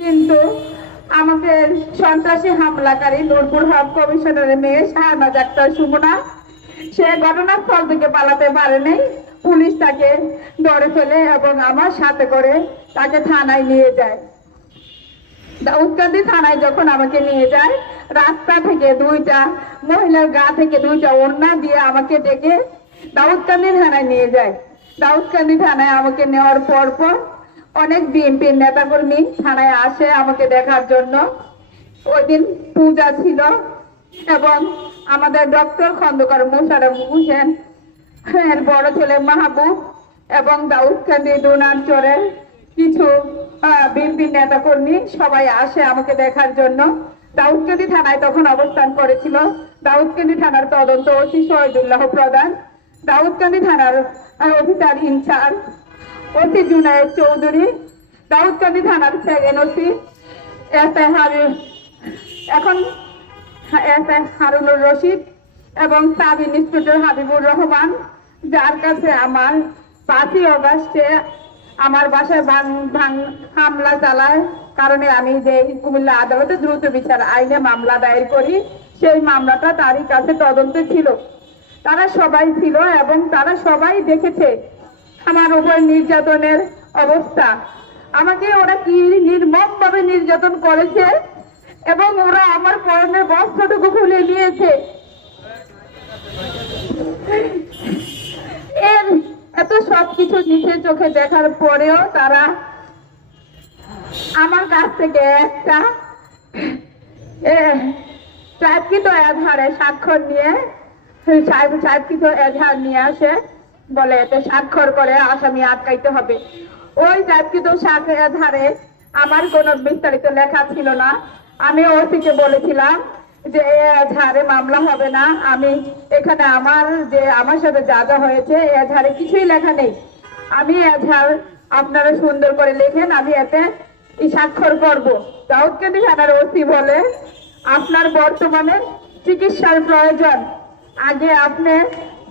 কিন্তু আমাকে সন্ত্রাসী হামলাকারী নূরপুর হাব কমিশনারের মেয়ে শাহনাজ আক্তার সুমনা, সে ঘটনাস্থল থেকে পালাতে পারেনি। পুলিশ তাকে ধরে ফেলে এবং আমার সাথে করে তাকে থানায় নিয়ে যায়। দাউদকান্দি থানায় যখন আমাকে নিয়ে যায়, রাস্তা থেকে দুইটা মহিলার গা থেকে দুইটা ওড়না দিয়ে আমাকে ডেকে দাউদকান্দি থানায় নিয়ে যায়। দাউদকান্দি থানায় আমাকে নেওয়ার পর পর অনেক বিএনপির নেতাকর্মী থানায় আসে আমাকে দেখার জন্য। ওই দিন পূজা ছিল এবং আমাদের ডক্টর খন্দকার মোশারফ হোসেন, এর বড় ছেলে মাহবুব এবং দাউদকান্দি ডোনারচরের কিছু বিএনপি নেতা কর্মী সবাই আসে আমাকে দেখার জন্য। দাউদকান্দি থানায় তখন অবস্থান করেছিল। দাউদকান্দি থানার তদন্ত ওসি শহীদুল্লাহ প্রধান। দাউদকান্দি থানার officer in charge OC Junayed Chowdhury Daudkandi থানার second OC, S A Habib এখন এস এ হারুনুর রশিদ এবং সাব ইন্সপেক্টর হাবিবুর রহমান, যার কাছে আমার পাঁচই অগাস্টে আমার বাসায় হামলা চালায়। কারণে আমি যে কুমিল্লা আদালতে দ্রুত বিচার আইনে মামলা দায়ের করি, সেই মামলাটা তারই কাছে তদন্তে ছিল। তারা সবাই ছিল এবং তারা সবাই দেখেছে আমার উপর নির্যাতনের অবস্থা। আমাকে ওরা কি নির্মম ভাবে নির্যাতন করেছে এবং ওরা আমার পরনের বস্ত্রটুকু খুলে নিয়েছে? এত সবকিছু নিচে চোখে দেখার পরেও তারা আমার কাছ থেকে একটা সাহেবকৃত এধারে স্বাক্ষর নিয়ে সাহেবকৃত এধার নিয়ে আসে। বলে, এতে স্বাক্ষর করে আসামি আটকাইতে হবে। ওই সাথে এধারে আমার কোনো বিস্তারিত লেখা ছিল না। আমি ওসিকে বলেছিলাম যে এধারে মামলা হবে না। আমি এখানে আমার যে, আমার সাথে যা যা হয়েছে, এ এধারে কিছুই লেখা নেই। আমি এধার আপনারা সুন্দর করে লেখেন, আমি এতে স্বাক্ষর করব। দাউদকান্দি থানার ওসি বলে, আপনার বর্তমানে চিকিৎসার প্রয়োজন। আগে আপনি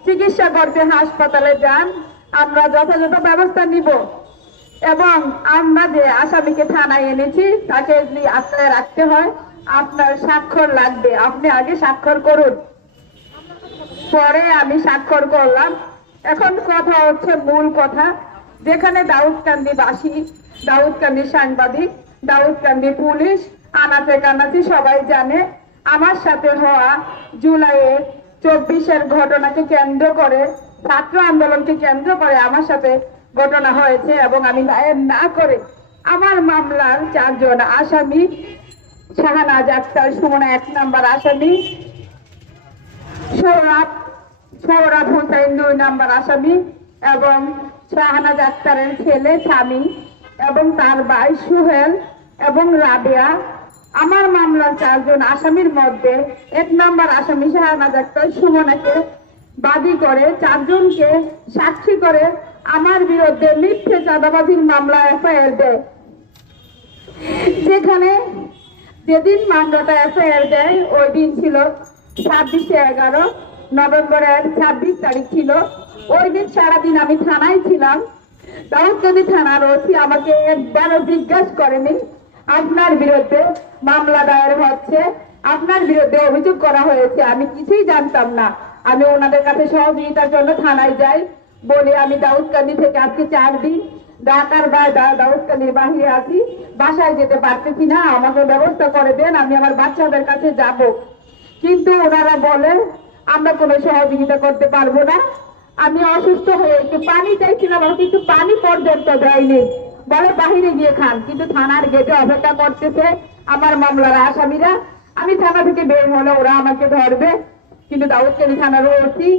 চিকিৎসা করতে হাসপাতালে যান, আমরা যথাযথ ব্যবস্থা নিব। এবং আমরা যে আসামিকে থানায় এনেছি, তাকে যদি আত্মায় রাখতে হয়, আপনার স্বাক্ষর লাগবে। আপনি আগে স্বাক্ষর করুন। পরে আমি স্বাক্ষর করলাম। এখন কথা হচ্ছে মূল কথা। যেখানে দাউদকান্দি বাসী, দাউদকান্দি সাংবাদিক, দাউদকান্দি পুলিশ, আনাচে কানাচে সবাই জানে। আমার সাথে হওয়া জুলাইয়ের চব্বিশের ঘটনাকে কেন্দ্র করে, ছাত্র আন্দোলনকে কেন্দ্র করে আমার সাথে ঘটনা হয়েছে এবং আমি না করে আমার মামলার চারজন আসামি, শাহানাজ আক্তার, সুমনা এক নাম্বার আসামি, সৌরভ সৌরভ হোসেন দুই নাম্বার আসামি এবং শাহানাজ আক্তারের ছেলে স্বামী এবং তার ভাই সুহেল এবং রাবিয়া আমার মামলার চারজন আসামির মধ্যে এক নাম্বার আসামি শাহানাজ আক্তার সুমনাকে বাদী করে চারজনকে সাক্ষী করে আমার বিরুদ্ধে মিথ্যে চাঁদাবাজির মামলা এফআইআর দেয়। যেখানে যেদিন মামলাটা এফআইআর দেয়, ওই দিন ছিল ছাব্বিশে এগারো নভেম্বরের ছাব্বিশ তারিখ ছিল। ওই দিন সারাদিন আমি থানায় ছিলাম। দাউদকান্দি থানার ওসি আমাকে একবারও জিজ্ঞাসা করেনি আপনার বিরুদ্ধে মামলা দায়ের হচ্ছে। আপনার বিরুদ্ধে অভিযোগ করা হয়েছে, আমি কিছুই জানতাম না। আমি ওনাদের কাছে সহযোগিতার জন্য থানায় যাই। বলে, আমি দাউদকান্দি থেকে আজকে চার দিন ঢাকার দাউদকান্দির বাহিরে আছি। বাসায় যেতে পারতেছি না, আমাকে ব্যবস্থা করে দেন, আমি আমার বাচ্চাদের কাছে যাব। কিন্তু ওনারা বলে, আমরা কোনো সহযোগিতা করতে পারব না। আমি অসুস্থ হয়ে একটু পানি চাইছিলাম আমার কিন্তু পানি পর্যন্ত দেয়নি। বলে বাহিরে গিয়ে খান, কিন্তু থানার গেটে অপেক্ষা করতেছে আমার মামলার আসামিরা। আমি থানা থেকে বের হলে ওরা আমাকে ধরবে, কিন্তু দাউদকান্দি থানার ওসি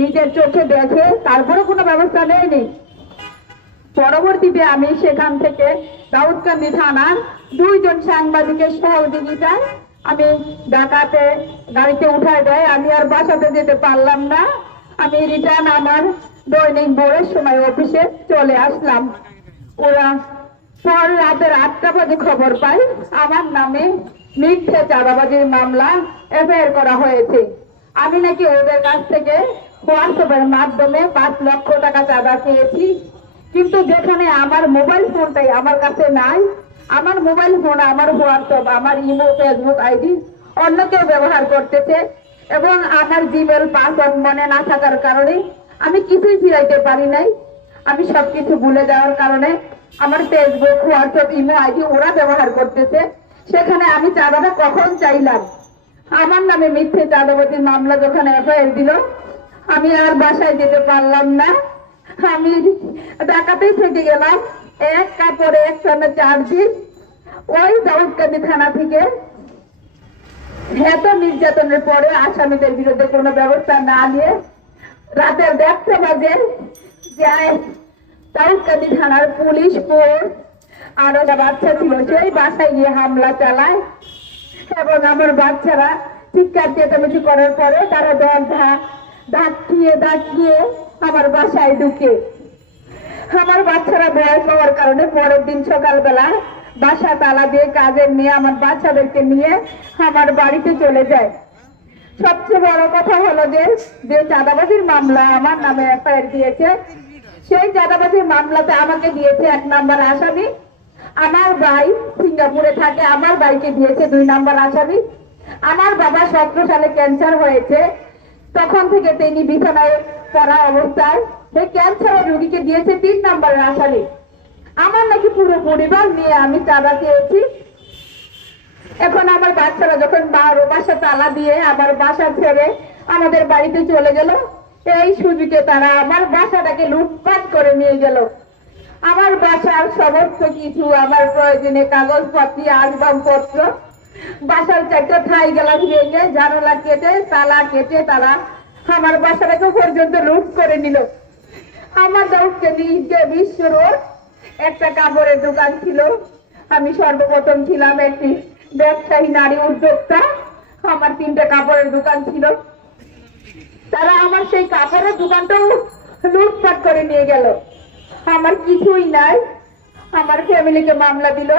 নিজের চোখে দেখে তারপরে কোনো ব্যবস্থা নেয়নি। পরবর্তীতে আমি সেখান থেকে দাউদকান্দি থানার দুইজন সাংবাদিকের সহযোগিতায় আমি ঢাকাতে গাড়িতে উঠায় দেয়, আমি আর বাসাতে যেতে পারলাম না। আমি রিটার্ন আমার দৈনিক ভোরের সময় অফিসে চলে আসলাম। ওরা পর রাতের আটটা বাজে খবর পাই আমার নামে মিথ্যে চাঁদাবাজির মামলা এফআইআর করা হয়েছে। আমি নাকি ওদের কাছ থেকে হোয়াটসঅ্যাপের মাধ্যমে পাঁচ লক্ষ টাকা চাঁদা চেয়েছি। কিন্তু যেখানে আমার মোবাইল ফোনটাই আমার কাছে নাই, আমার মোবাইল ফোন, আমার হোয়াটসঅ্যাপ, আমার ইমো, ফেসবুক আইডি অন্য কেউ ব্যবহার করতেছে এবং আমার জিমেল, পাসওয়ার্ড মনে না থাকার কারণে আমি কিছুই ফিরাইতে পারি নাই। আমি সবকিছু ভুলে যাওয়ার কারণে আমার ফেসবুক হোয়াটসঅ্যাপ ইমো আইডি ওরা ব্যবহার করতেছে। সেখানে আমি চাঁদাটা কখন চাইলাম? আমার নামে মিথ্যে চাঁদাবাজির মামলা যখন এফআইআর দিল, আমি আর বাসায় যেতে পারলাম না। আমি ঢাকাতেই থেকে গেলাম, এক কাপড়ে, এক সঙ্গে চার দিন। ওই দাউদকান্দি থানা থেকে এত নির্যাতনের পরে আসামিদের বিরুদ্ধে কোনো ব্যবস্থা না নিয়ে রাতের দেড়টা বাজে যায়। দাউদকান্দি থানার পুলিশ ফোর্স আরও বাচ্চা ছিল সেই বাসায় গিয়ে হামলা চালায়। এবং আমার বাচ্চারা চিৎকার চেঁচামেচি করার পরে তারা দরজা ধাক্কিয়ে ধাক্কিয়ে আমার বাসায় ঢুকে। আমার বাচ্চারা ভয় পাওয়ার কারণে পরের দিন সকালবেলা বাসা তালা দিয়ে কাজের নিয়ে আমার বাচ্চাদেরকে নিয়ে আমার বাড়িতে চলে যায়। সবচেয়ে বড় কথা হলো যে যে চাঁদাবাজির মামলা আমার নামে এফআইআর দিয়েছে সেই চাঁদাবাজির মামলাতে আমাকে দিয়েছে এক নাম্বার আসামি। আমার ভাই সিঙ্গাপুরে থাকে, আমার ভাইকে দিয়েছে দুই নাম্বার আসামি। আমার বাবা সতেরো সালে ক্যান্সার হয়েছে, তখন থেকে তিনি বিছানায় পড়া অবস্থায় সেই ক্যান্সারের রোগীকে দিয়েছে তিন নাম্বারের আসামি। আমার নাকি পুরো পরিবার নিয়ে আমি চাঁদা চেয়েছি এখন আমার বাচ্চারা যখন বারো বাসা তালা দিয়ে আমার বাসা ছেড়ে আমাদের বাড়িতে চলে গেল এই সুযোগে তারা আমার বাসাটাকে লুটপাট করে নিয়ে গেল। আমার বাসার সমস্ত কিছু, আমার প্রয়োজনে কাগজপত্র, আসবাবপত্র, বাসার চারটে ঠাই গেলাম ভেঙে, জানালা কেটে, তালা কেটে তারা আমার বাসাটাকে পর্যন্ত লুট করে নিল। আমার দৌড়কে নিজে বিশ্ব রোড, একটা কাপড়ের দোকান ছিল। আমি সর্বপ্রথম ছিলাম একটি ব্যবসায়ী, নারী উদ্যোক্তা। আমার তিনটে কাপড়ের দোকান ছিল। তারা আমার সেই কাপড়ের দোকানটাও লুটপাট করে নিয়ে গেল। আমার কিছুই নাই। আমার ফ্যামিলিকে মামলা দিল।